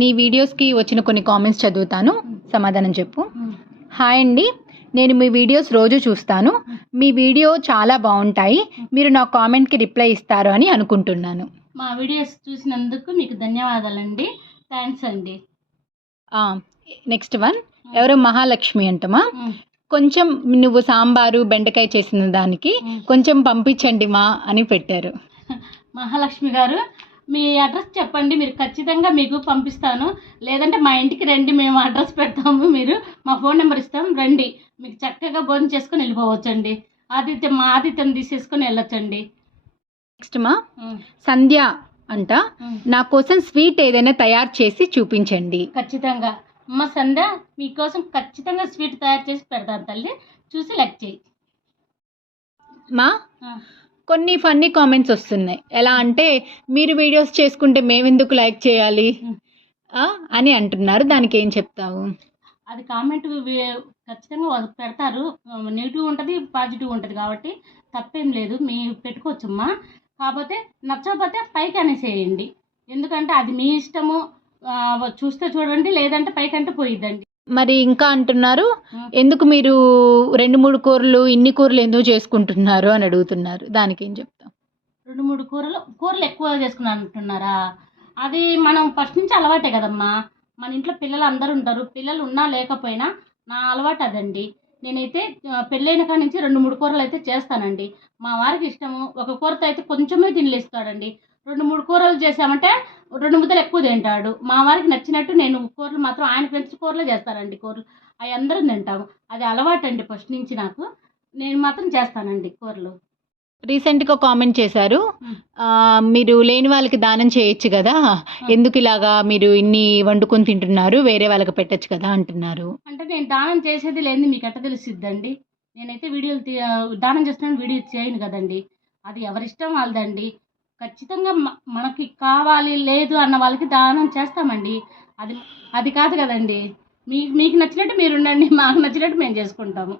నీ వీడియోస్కి వచ్చిన కొన్ని కామెంట్స్ చదువుతాను, సమాధానం చెప్పు. హాయ్ అండి, నేను మీ వీడియోస్ రోజు చూస్తాను. మీ వీడియో చాలా బాగుంటాయి. మీరు నా కామెంట్కి రిప్లై ఇస్తారు అని అనుకుంటున్నాను. మా వీడియోస్ చూసినందుకు మీకు ధన్యవాదాలండి. థ్యాంక్స్ అండి. నెక్స్ట్ వన్, ఎవరో మహాలక్ష్మి అంటమా, కొంచెం నువ్వు సాంబారు బెండకాయ చేసిన దానికి కొంచెం పంపించండి మా అని పెట్టారు. మహాలక్ష్మి గారు, మీ అడ్రస్ చెప్పండి, మీరు ఖచ్చితంగా మీకు పంపిస్తాను. లేదంటే మా ఇంటికి రండి, మేము అడ్రస్ పెడతాము, మీరు మా ఫోన్ నెంబర్ ఇస్తాం, రండి. మీకు చక్కగా భోజనం చేసుకొని వెళ్ళిపోవచ్చండి. మా ఆతిథ్యం తీసేసుకొని వెళ్ళొచ్చండి. నెక్స్ట్ మా సంధ్య అంట, నా కోసం స్వీట్ ఏదైనా తయారు చేసి చూపించండి. ఖచ్చితంగా అమ్మ సంధ్య, మీకోసం ఖచ్చితంగా స్వీట్ తయారు చేసి పెడతాను తల్లి, చూసి లైక్ చేయి. మా కొన్ని ఫన్నీ కామెంట్స్ వస్తున్నాయి. ఎలా అంటే, మీరు వీడియోస్ చేసుకుంటే మేమెందుకు లైక్ చేయాలి అని అంటున్నారు. దానికి ఏం చెప్తావు? అది కామెంట్ ఖచ్చితంగా పెడతారు. నెగిటివ్ ఉంటుంది, పాజిటివ్ ఉంటుంది, కాబట్టి తప్పేం లేదు, మీరు పెట్టుకోవచ్చమ్మా. కాకపోతే నచ్చకపోతే పైకి అనేసేయండి. ఎందుకంటే అది మీ ఇష్టము. చూస్తే చూడండి, లేదంటే పైకంటే పోయిద్దండి. మరి ఇంకా అంటున్నారు, ఎందుకు మీరు 2-3 కూరలు, ఇన్ని కూరలు ఎందుకు చేసుకుంటున్నారు అని అడుగుతున్నారు. దానికి ఏం చెప్తాం? 2-3 కూరలు ఎక్కువ చేసుకున్నాను అంటున్నారా? అది మనం ఫస్ట్ నుంచి అలవాటే కదమ్మా. మన ఇంట్లో పిల్లలు అందరూ ఉంటారు, పిల్లలు ఉన్నా లేకపోయినా నా అలవాటు అదండి. నేనైతే పెళ్ళైన కాడి నుంచి 2-3 కూరలు అయితే చేస్తానండి. మా వారికి ఇష్టము. ఒక కూరతో అయితే కొంచెమే తినలేస్తాడండి. 2-3 కూరలు చేసామంటే 2 ముద్దలు ఎక్కువ తింటాడు. మా వారికి నచ్చినట్టు నేను కూరలు మాత్రం ఆయన పెంచిన కూరలే చేస్తానండి. కూరలు అవి అందరం తింటాము. అది అలవాటు అండి ఫస్ట్ నుంచి నాకు. నేను మాత్రం చేస్తానండి కూరలు. రీసెంట్గా కామెంట్ చేశారు, మీరు లేని వాళ్ళకి దానం చేయొచ్చు కదా, ఎందుకు ఇలాగా మీరు ఇన్ని వండుకొని తింటున్నారు, వేరే వాళ్ళకి పెట్టచ్చు కదా అంటున్నారు. అంటే నేను దానం చేసేది లేని మీకు ఎట్ట తెలుస్తుందండి? నేనైతే వీడియోలు దానం చేస్తున్నాను, వీడియో చేయను కదండి. అది ఎవరిష్టం వాళ్ళదండి. ఖచ్చితంగా మనకి కావాలి లేదు అన్న వాళ్ళకి దానం చేస్తామండి. అది కాదు కదండి. మీకు నచ్చినట్టు మీరు ఉండండి, మాకు నచ్చినట్టు మేము చేసుకుంటాము.